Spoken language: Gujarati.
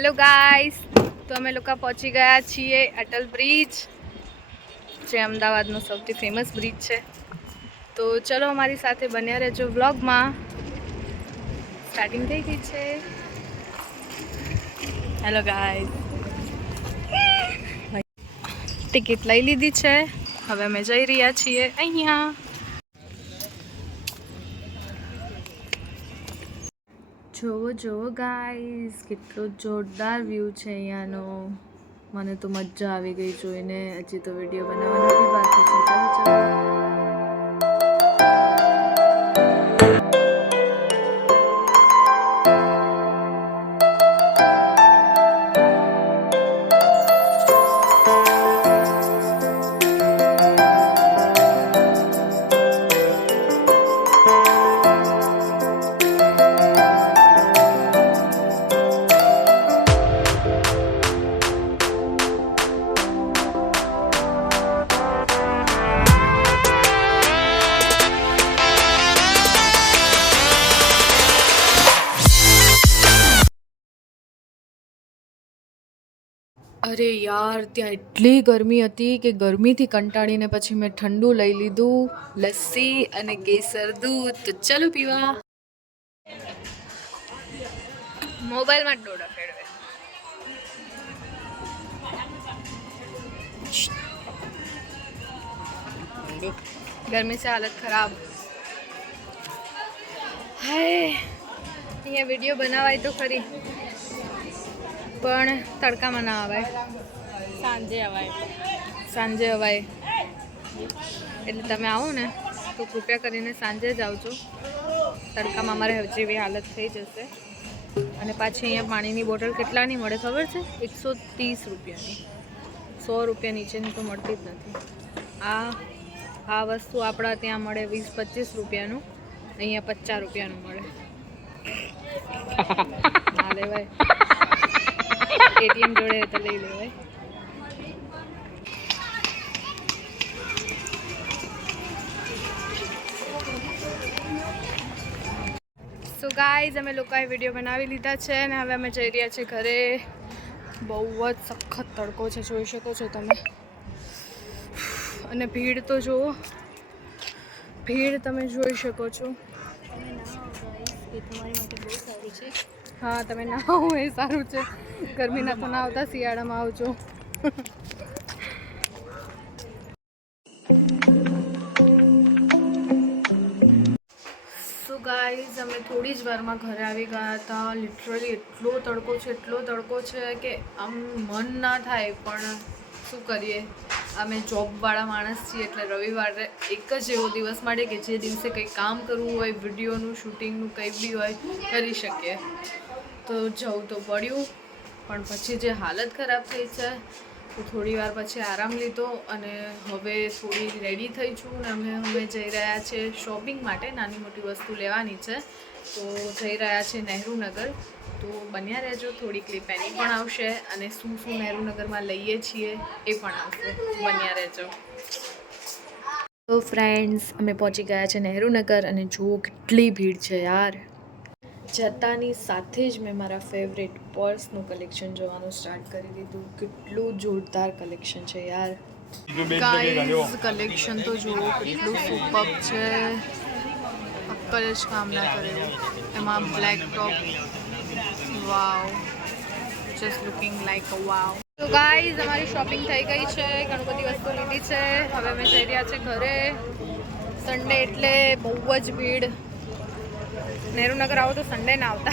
હેલો ગાઈસ, તો અમે લોકો પહોંચી ગયા છીએ અટલ બ્રિજ, જે અમદાવાદનો સૌથી ફેમસ બ્રિજ છે. તો ચલો અમારી સાથે બન્યા રહેજો વ્લોગમાં. સ્ટાર્ટિંગ થઈ ગઈ છે. હેલો ગાઈસ, ટિકિટ લઈ લીધી છે. હવે અમે જઈ રહ્યા છીએ અહીંયા. જોવો જોવો ગાઈસ, કેટલો જોરદાર વ્યૂ છે અહીંયાનો. મને તો મજા આવી ગઈ જોઈને. હજી તો વિડીયો બનાવવાનો બી બાકી છે. ચાલો ચાલો. અરે યાર, ત્યાં એટલી ગરમી હતી કે ગરમીથી કંટાળીને પછી મેં ઠંડુ લઈ લીધું, લસ્સી અને કેસર દૂધ. તો ચલો પીવા. મોબાઈલમાં જ ડોડા ફેરવે. गर्मी से हालत खराब. हाय, ये वीडियो बनावाय तो खरी, પણ તડકામાં ના આવાય. સાંજે અવાય. એટલે તમે આવો ને તો કૃપયા કરીને સાંજે જ આવજો. તડકામાં અમારે જેવી હાલત થઈ જશે. અને પાછી અહીંયા પાણીની બોટલ કેટલાની મળે ખબર છે? 130 રૂપિયાની. 100 રૂપિયા નીચેની તો મળતી જ નથી. આ વસ્તુ આપણા ત્યાં મળે 20-25 રૂપિયાનું, અહીંયા 50 રૂપિયાનું મળે. ના લેવાય. એટીએમ જોડે તો લઈ લેવાય. સો ગાઈઝ, અમે લોકોએ વિડીયો બનાવી લીધા છે અને હવે અમે જઈ રહ્યા છીએ ઘરે. બહુ જ સખત તડકો છે, જોઈ શકો છો તમે. અને ભીડ તો જુઓ, ભીડ તમે જોઈ શકો છો. હા, તમે ના આવો એ સારું છે. ગરમીના તો ના આવતા, શિયાળામાં આવજો. સો ગાઈઝ, અમે થોડી જ વારમાં ઘરે આવી ગયા હતા. લિટરલી એટલો તડકો છે કે આમ મન ના થાય, પણ શું કરીએ, અમે જોબવાળા માણસ છીએ એટલે રવિવારે એક જ એવો દિવસ મળે કે જે દિવસે કંઈ કામ કરવું હોય, વિડીયોનું શૂટિંગનું કંઈ બી હોય, કરી શકીએ. તો જવું તો પડ્યું, પણ પછી જે હાલત ખરાબ થઈ છે તો થોડી વાર પછી આરામ લીધો અને હવે થોડી રેડી થઈ છું ને અમે જઈ રહ્યા છીએ શોપિંગ માટે. નાની મોટી વસ્તુ લેવાની છે, તો જઈ રહ્યા છીએ નહેરુનગર. તો બન્યા રહેજો, થોડી ક્લિપ એની પણ આવશે અને શું નહેરુનગરમાં લઈએ છીએ એ પણ આવશે. બન્યા રહેજો. તો ફ્રેન્ડ્સ, અમે પહોંચી ગયા છે નહેરુનગર અને જુઓ કેટલી ભીડ છે યાર. જતાની સાથે જ મેં મારા ફેવરેટ પર્સનું કલેક્શન જોવાનું સ્ટાર્ટ કરી દીધું. કેટલું જોરદાર કલેક્શન છે યાર. ગાઈઝ, કલેક્શન તો જુઓ કેટલું સુપર છે. અક્કલ જ કામ ના કરે. એમાં black top, wow, just looking like a wow. તો ગાઈઝ, અમારી શોપિંગ થઈ ગઈ છે. ઘણી બધી વસ્તુ લીધી છે. હવે અમે જઈ રહ્યા છીએ ઘરે. સન્ડે એટલે બહુ જ ભીડ. નહેરુનગર આવો તો સન્ડે ના આવતા.